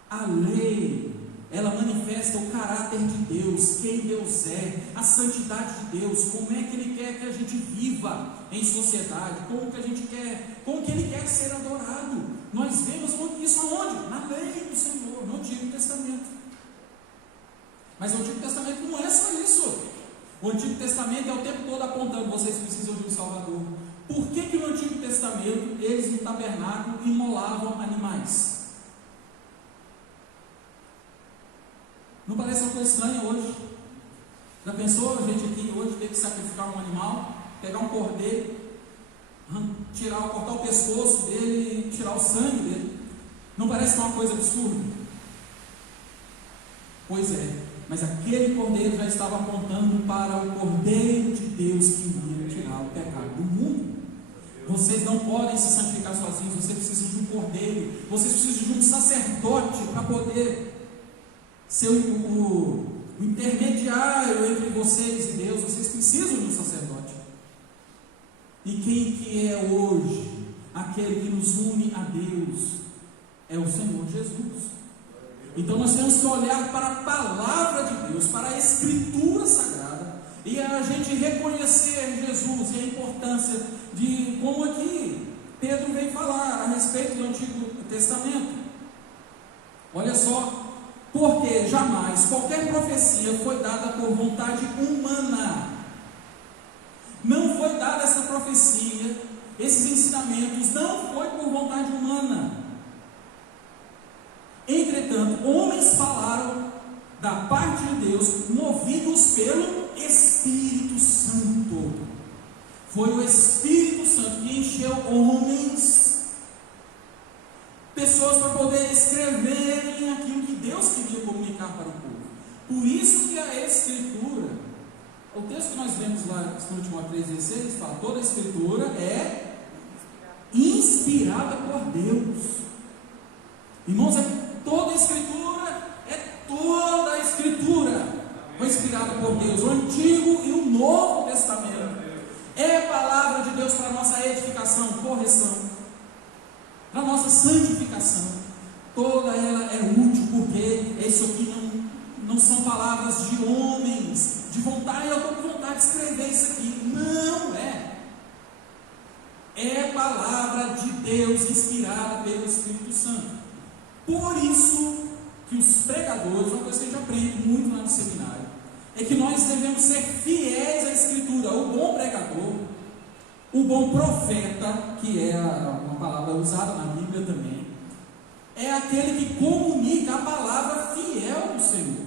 A lei, ela manifesta o caráter de Deus, quem Deus é, a santidade de Deus, como é que Ele quer que a gente viva em sociedade, como que Ele quer ser adorado. Nós vemos isso aonde? Na lei do Senhor, no Antigo Testamento. Mas o Antigo Testamento não é só isso. O Antigo Testamento é o tempo todo apontando, vocês precisam de um Salvador. Por que no Antigo Testamento eles no tabernáculo imolavam animais? Não parece uma coisa estranha hoje? Já pensou a gente aqui hoje ter que sacrificar um animal, pegar um cordeiro, cortar o pescoço dele e tirar o sangue dele? Não parece que é uma coisa absurda? Pois é, mas aquele cordeiro já estava apontando para o Cordeiro de Deus que iria tirar o pecado do mundo. Vocês não podem se santificar sozinhos, vocês precisam de um cordeiro, vocês precisam de um sacerdote para poder ser o intermediário entre vocês e Deus. Vocês precisam de um sacerdote. E quem que é hoje aquele que nos une a Deus? É o Senhor Jesus. Então nós temos que olhar para a palavra de Deus, para a Escritura Sagrada, e a gente reconhecer Jesus e a importância de, como aqui Pedro vem falar a respeito do Antigo Testamento. Olha só, porque jamais qualquer profecia foi dada por vontade humana. Não foi dada essa profecia, esses ensinamentos, não foi por vontade humana. Entretanto, homens falaram da parte de Deus, movidos pelo Espírito Santo. Foi o Espírito Santo que encheu homens, pessoas, para poder escreverem aquilo que Deus queria comunicar para o povo. Por isso que a Escritura, o texto que nós lemos lá no último 3,16, fala: toda a Escritura é inspirada por Deus. Irmãos, toda a Escritura foi inspirada por Deus, o Antigo e o Novo Testamento. É a palavra de Deus para a nossa edificação, correção, para a nossa santificação. Toda ela é útil, porque isso aqui não são palavras de homens, de vontade, eu estou com vontade de escrever isso aqui. Não é. É palavra de Deus inspirada pelo Espírito Santo. Por isso que os pregadores, uma coisa que a gente aprende muito lá no seminário, é que nós devemos ser fiéis à Escritura. O bom pregador, o bom profeta, que é uma palavra usada na Bíblia também, é aquele que comunica a palavra fiel do Senhor.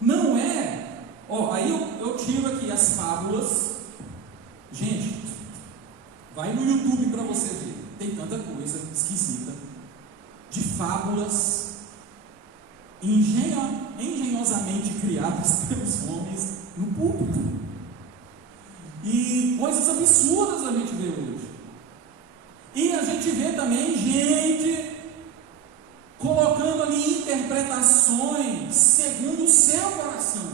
Não é, aí eu tiro aqui as fábulas. Gente, vai no YouTube para você ver, tem tanta coisa esquisita de fábulas engenhosamente criadas pelos homens no púlpito, e coisas absurdas a gente vê hoje. E a gente vê também gente colocando ali interpretações segundo o seu coração.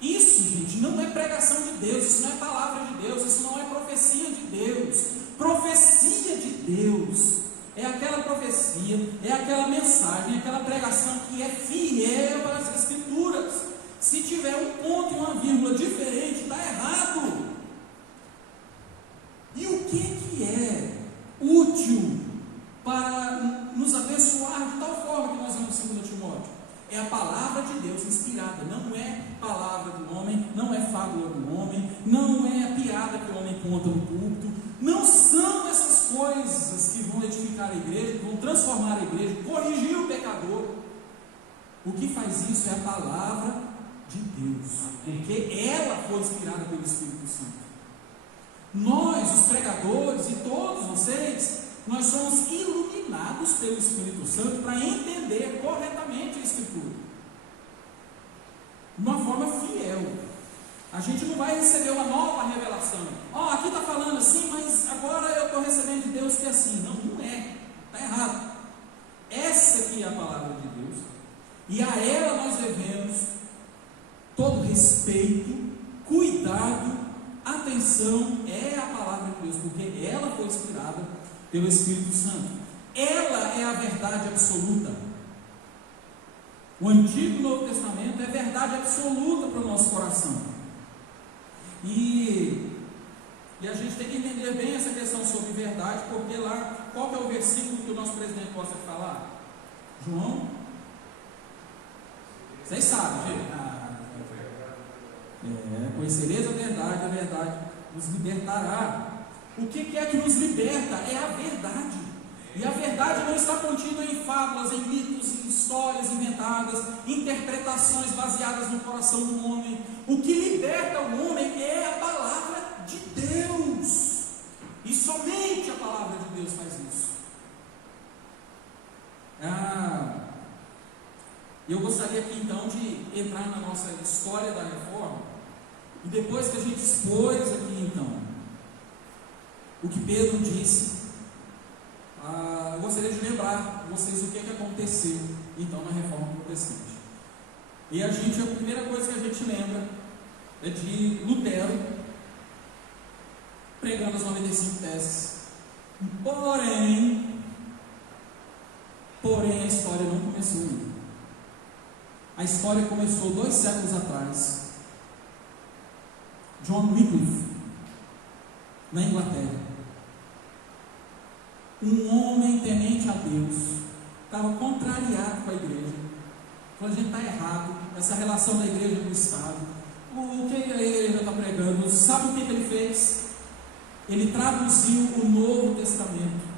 Isso, gente, não é pregação de Deus, isso não é palavra de Deus, isso não é profecia de Deus. Profecia de Deus é aquela profecia, é aquela mensagem, é aquela pregação que é fiel às Escrituras. Se tiver um ponto e uma vírgula diferente, está errado. E o que é inspirada, não é palavra do homem, não é fábula do homem, não é piada que o homem conta no púlpito, não são essas coisas que vão edificar a igreja, que vão transformar a igreja, corrigir o pecador. O que faz isso é a palavra de Deus, porque ela foi inspirada pelo Espírito Santo. Nós, os pregadores e todos vocês, nós somos iluminados pelo Espírito Santo para entender corretamente a Escritura, de uma forma fiel. A gente não vai receber uma nova revelação. Aqui está falando assim, mas agora eu estou recebendo de Deus que é assim. Não, não é. Está errado. Essa aqui é a palavra de Deus. E a ela nós devemos todo respeito, cuidado, atenção. É a palavra de Deus, porque ela foi inspirada pelo Espírito Santo. Ela é a verdade absoluta. O Antigo e o Novo Testamento é verdade absoluta para o nosso coração. E a gente tem que entender bem essa questão sobre verdade, porque lá, qual que é o versículo que o nosso presidente gosta de falar? João? Vocês sabem, gente? Conhecereis a verdade nos libertará. O que é que nos liberta? É a verdade. E a verdade não está contida em fábulas, em mitos, em histórias inventadas, interpretações baseadas no coração do homem. O que liberta o homem é a palavra de Deus. E somente a palavra de Deus faz isso. Eu gostaria aqui então de entrar na nossa história da reforma. E depois que a gente expôs aqui então o que Pedro disse, eu gostaria de lembrar vocês o que aconteceu então na reforma protestante. E a primeira coisa que a gente lembra é de Lutero pregando as 95 teses. Porém a história não começou ainda. A história começou 2 séculos atrás. John Wycliffe, na Inglaterra. Um homem temente a Deus, estava contrariado com a igreja. Falou: a gente está errado, essa relação da igreja com o Estado. O que a igreja está pregando? Sabe o que ele fez? Ele traduziu o Novo Testamento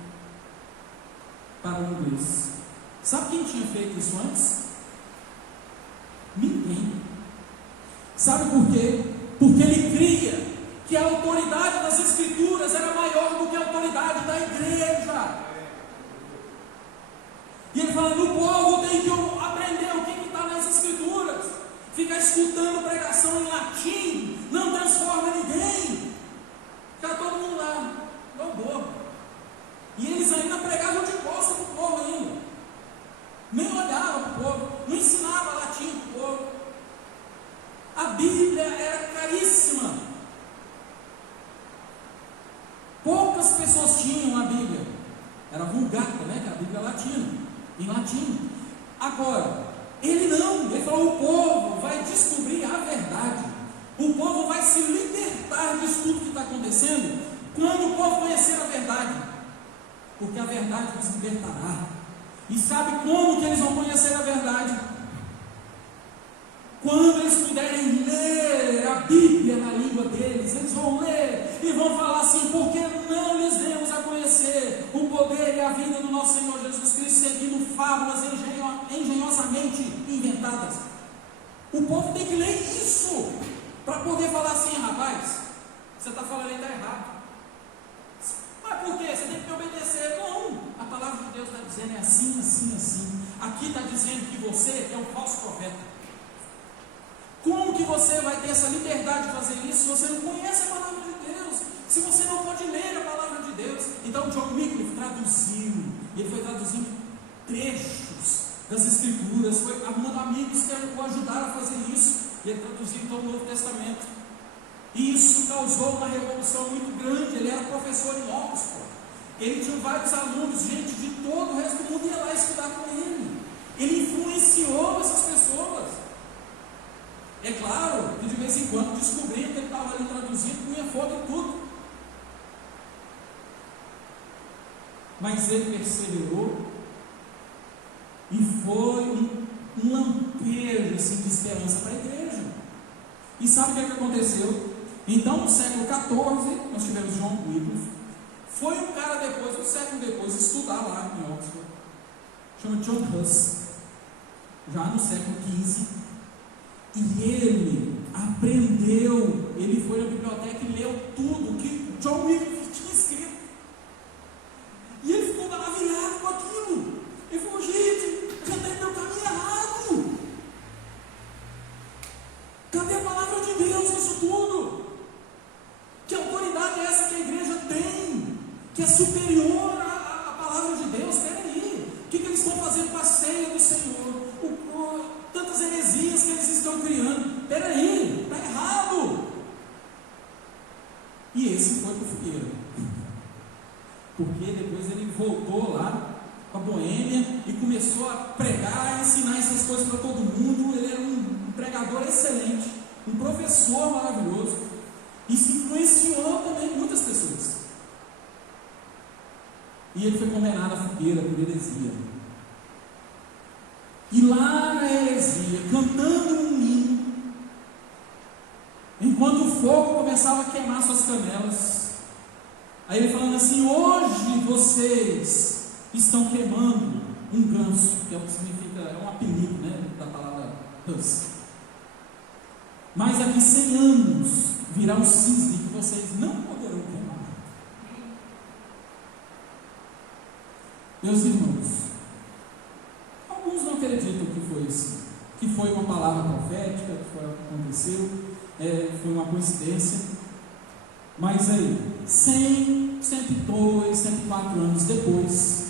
para o inglês. Sabe quem tinha feito isso antes? Ninguém. Sabe por quê? Porque ele cria que a autoridade das Escrituras era maior do que a autoridade da igreja. E ele fala: o povo tem que aprender o que está nas Escrituras. Ficar escutando pregação em latim não transforma ninguém. Fica todo mundo lá, igual bobo. E eles ainda pregavam de costas para o povo ainda. Nem olhavam para o povo, não ensinava latim para o povo. A Bíblia era caríssima. Poucas pessoas tinham a Bíblia. Era Vulgata, né? Que a Bíblia é latina, em latim. Agora, ele falou: o povo vai descobrir a verdade. O povo vai se libertar disso tudo que está acontecendo quando o povo conhecer a verdade. Porque a verdade nos libertará. E sabe como que eles vão conhecer a verdade? Quando eles puderem ler a Bíblia na língua deles, eles vão ler e vão falar assim: porque não lhes demos a conhecer o poder e a vida do nosso Senhor Jesus Cristo, seguindo fábulas engenhosamente inventadas. O povo tem que ler isso para poder falar assim: rapaz, você está falando aí, está errado. Mas por quê? Você tem que obedecer. Não, a palavra de Deus está dizendo é assim, assim, assim. Aqui está dizendo que você é um falso profeta. Como que você vai ter essa liberdade de fazer isso se você não conhece a palavra de Deus? Se você não pode ler a palavra de Deus? Então John Wycliffe traduziu. Ele foi traduzindo trechos das Escrituras. Foi arrumando amigos que o ajudaram a fazer isso. E ele traduziu todo o Novo Testamento. E isso causou uma revolução muito grande. Ele era professor em Oxford. Ele tinha vários alunos, gente de todo o resto do mundo ia lá estudar com ele. Ele influenciou essas pessoas. É claro que de vez em quando descobriam que ele estava ali traduzindo, punha fogo em tudo. Mas ele perseverou e foi um um lampejo assim, de esperança para a igreja. E sabe o que aconteceu? Então, no século XIV, nós tivemos John Wycliffe. Foi um cara depois, um século depois, estudar lá em Oxford, chama John Huss, já no século XV, e ele aprendeu, ele foi na biblioteca e leu tudo que John Wycliffe tinha escrito, e ele ficou maravilhado com aquilo. Ele falou: gente, já está indo no caminho errado, cadê a palavra de Deus nisso tudo? Que autoridade é essa que a igreja tem, que é superior à palavra de Deus? Espera aí, o que eles estão fazendo com a ceia do Senhor? Tantas heresias que eles estão criando, espera aí, está errado. E esse foi para o fogueiro, porque depois ele voltou lá para a Boêmia e começou a pregar, a ensinar essas coisas para todo mundo. Ele era um pregador excelente, um professor maravilhoso. Isso influenciou também muitas pessoas. E ele foi condenado à fogueira por heresia. E lá na heresia, cantando um hino, enquanto o fogo começava a queimar suas canelas, aí ele falando assim: hoje vocês estão queimando um ganso, que é o que significa, é um apelido, né, da palavra Huss. Mas daqui 100 anos virá um cisne que vocês não poderão queimar. Meus irmãos, alguns não acreditam que foi assim, que foi uma palavra profética, que foi o que aconteceu, foi uma coincidência. Mas aí, 100, 102, 104 anos depois,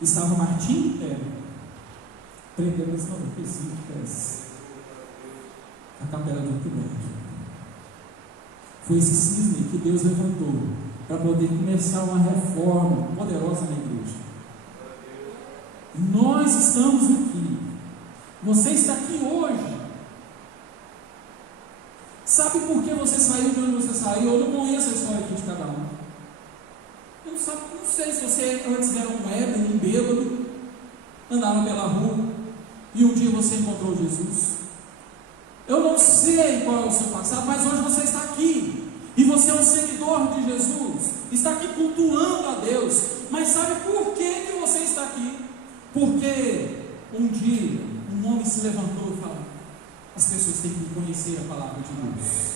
estava Martim Lutero pregando as 95 peças a capela de Wittenberg. Foi esse cisne que Deus levantou para poder começar uma reforma poderosa na igreja. Nós estamos aqui. Você está aqui hoje. Sabe por que você saiu de onde você saiu? Eu não conheço a história aqui de cada um. Eu não sei se você antes era um ébrio, um bêbado, andava pela rua e um dia você encontrou Jesus. Eu não sei qual é o seu passado, mas hoje você está aqui. E você é um seguidor de Jesus. Está aqui cultuando a Deus. Mas sabe por que você está aqui? Porque um dia um homem se levantou e falou: as pessoas têm que conhecer a palavra de Deus.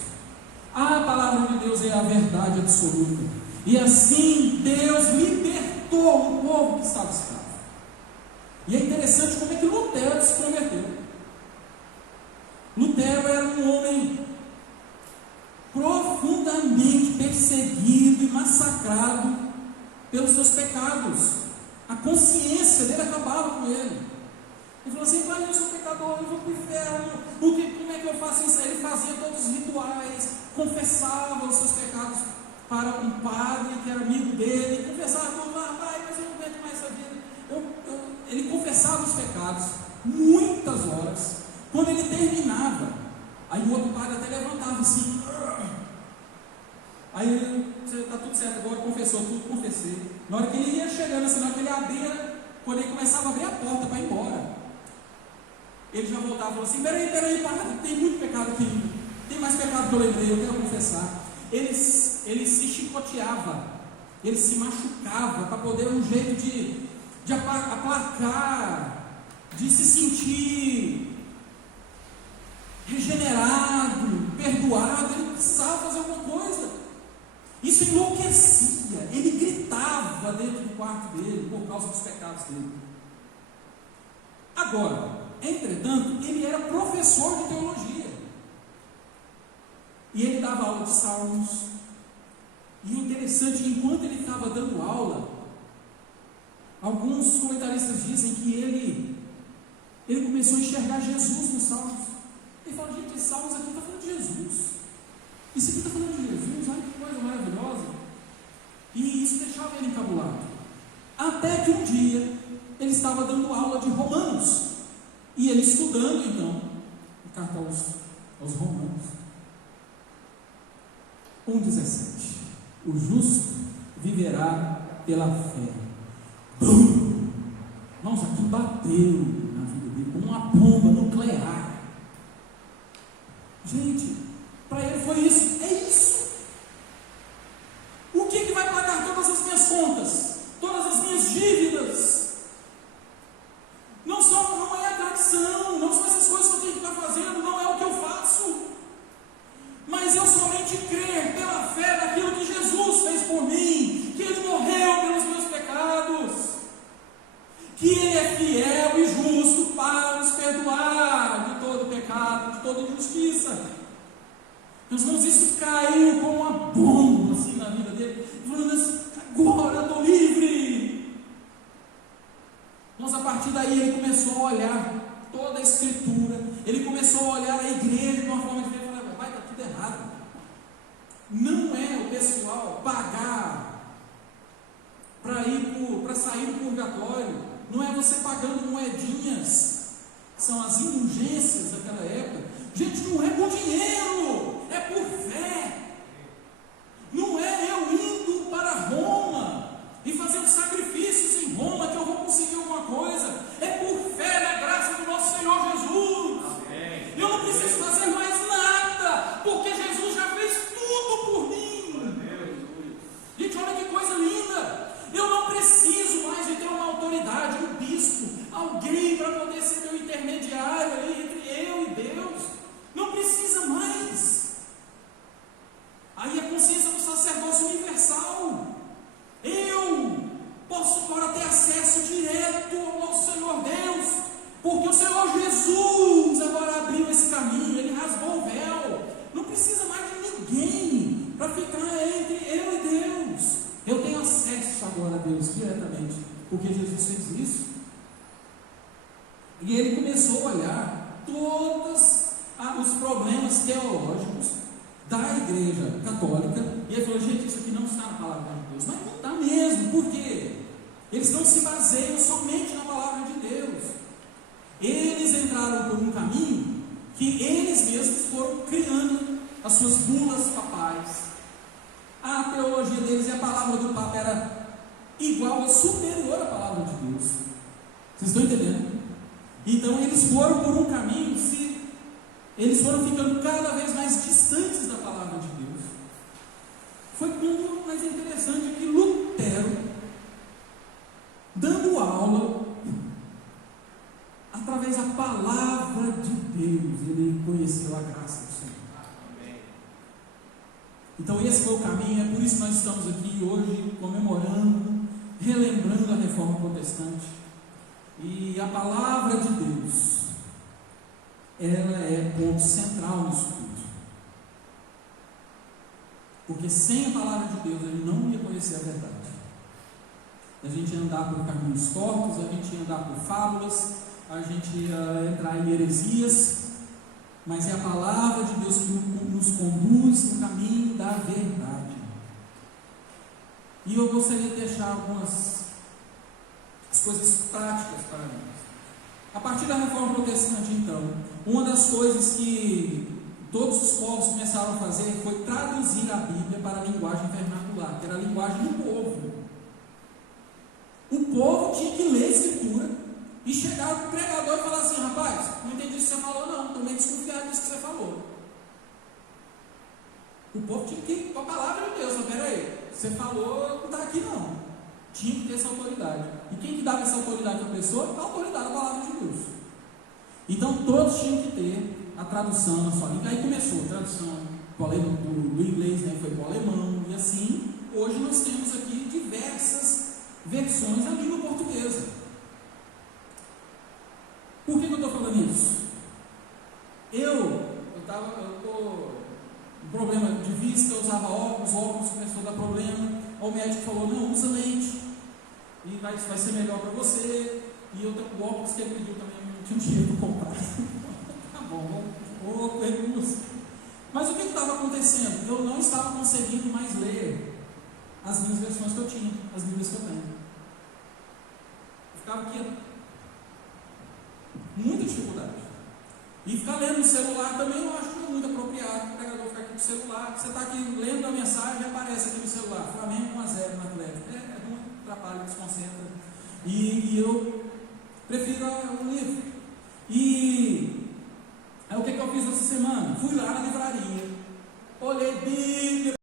A palavra de Deus é a verdade absoluta. E assim Deus libertou um povo que estava escravo. E é interessante como é que Lutero se converteu. Lutero era um homem profundamente perseguido e massacrado pelos seus pecados. A consciência dele acabava com ele. Ele falou assim: pai, eu sou pecador, eu vou para o inferno, como é que eu faço isso? Ele fazia todos os rituais, confessava os seus pecados para um padre que era amigo dele, confessava tudo: pai, mas eu não aguento mais essa vida. Ele confessava os pecados muitas horas. Quando ele terminava, aí o outro padre até levantava assim. Aí ele: está tudo certo agora, confessou tudo, confessei. Na hora que ele ia chegando assim, na hora que ele abria, quando ele começava a abrir a porta para ir embora, ele já voltava e falou assim: peraí, padre, tem muito pecado aqui, tem mais pecado que eu lembrei, eu quero confessar. Ele se chicoteava, ele se machucava para poder um jeito de aplacar, de se sentir regenerado, perdoado. Ele precisava fazer alguma coisa. Isso enlouquecia. Ele gritava dentro do quarto dele por causa dos pecados dele. Agora, entretanto, ele era professor de teologia. E ele dava aula de salmos. E o interessante, enquanto ele estava dando aula, alguns comentaristas dizem que ele começou a enxergar Jesus nos salmos. Ele fala: gente, esses salmos aqui estão falando de Jesus. Isso aqui está falando de Jesus, olha que coisa maravilhosa. E isso deixava ele encabulado. Até que um dia ele estava dando aula de Romanos. E ele estudando então a carta aos Romanos 1,17. O justo viverá pela fé. Bum! Irmãos, aqui bateu na vida uma bomba nuclear. Gente, para ele foi isso. É isso. O que vai pagar todas as minhas contas? Todas as minhas dívidas? Não é a tradição, não são essas coisas que eu tenho que estar fazendo, não é o que eu faço. Mas eu somente crer pela fé naquilo que Jesus fez por mim, que Ele morreu pelos meus pecados, que Ele é fiel e justo para nos perdoar de todo pecado, de toda injustiça. Meus irmãos, isso caiu como uma bomba assim na vida dele, falando assim: agora eu estou livre. Mas a partir daí ele começou a olhar toda a Escritura, ele começou a olhar a igreja de uma forma diferente. Vai, está tudo errado. Não é o pessoal pagar para sair do purgatório, não é você pagando moedinhas, são as indulgências daquela época. Gente, não é por dinheiro, é por fé. Não é eu indo para Roma e fazendo sacrifícios em Roma que eu vou conseguir alguma coisa. É por fé na graça do nosso Senhor Jesus. Amém. Eu não preciso fazer mais nada, porque Jesus já fez tudo por mim. Gente, olha que coisa linda. Eu não preciso mais de ter uma autoridade, um bispo, alguém para poder ser meu intermediário aí entre eu e Deus. Não precisa mais. Aí a consciência do sacerdócio universal. Eu posso agora ter acesso direto ao nosso Senhor Deus, porque o Senhor Jesus agora abriu esse caminho, Ele rasgou o véu. Não precisa mais de ninguém para ficar entre eu e Deus. Eu tenho acesso agora a Deus diretamente, porque Jesus fez isso. E ele começou a olhar todos os problemas teológicos da igreja católica, e ele falou: gente, isso aqui não está na palavra de Deus. Mas não está mesmo. Por quê? Eles não se baseiam somente na palavra de Deus. Eles entraram por um caminho que eles mesmos foram criando as suas bulas papais. A teologia deles e a palavra do Papa era igual ou superior à palavra de Deus. Vocês estão entendendo? Então eles foram por um caminho, eles foram ficando cada vez mais distantes da palavra de Deus. Foi quando, mas é interessante que Lutero, dando aula, através da palavra de Deus, ele conheceu a graça do Senhor. Então esse foi o caminho, é por isso que nós estamos aqui hoje comemorando, relembrando a Reforma Protestante. E a palavra de Deus, ela é ponto central nisso tudo. Porque sem a palavra de Deus, ele não ia conhecer a verdade. A gente ia andar por caminhos tortos, a gente ia andar por fábulas, a gente ia entrar em heresias, mas é a palavra de Deus que nos conduz no caminho da verdade. E eu gostaria de deixar algumas coisas práticas para nós. A partir da Reforma Protestante, então, uma das coisas que todos os povos começaram a fazer foi traduzir a Bíblia para a linguagem vernacular, que era a linguagem do povo. O povo tinha que ler a Escritura e chegar para o pregador e falar assim: rapaz, não entendi isso que você falou, não, estou meio desconfiado disso que você falou. O povo tinha que ir com a palavra de Deus. Mas peraí, você falou, não está aqui não. Tinha que ter essa autoridade. E quem que dava essa autoridade para a pessoa? A autoridade da palavra de Deus. Então todos tinham que ter a tradução na sua língua. Aí começou a tradução do inglês, né, foi para o alemão, e assim, hoje nós temos aqui diversas versões da língua portuguesa. Por que eu estou falando isso? Eu estou com problema de vista, eu usava óculos começou a dar problema. O médico falou: não, usa lente, e vai ser melhor para você. E eu, o óculos que ele pediu também, não tinha dinheiro para comprar. Tá bom, vou correr com você. Mas o que estava acontecendo? Eu não estava conseguindo mais ler as minhas versões que eu tinha, as Bíblias que eu tenho. Eu ficava aqui, muita dificuldade. E ficar lendo no celular também eu acho que é muito apropriado. O pregador ficar aqui no celular, você está aqui lendo a mensagem e aparece aqui no celular: Flamengo 1-0 no Atlético. É ruim, atrapalha, desconcentra. E eu prefiro um livro. E fui lá na livraria, olhei Bíblia,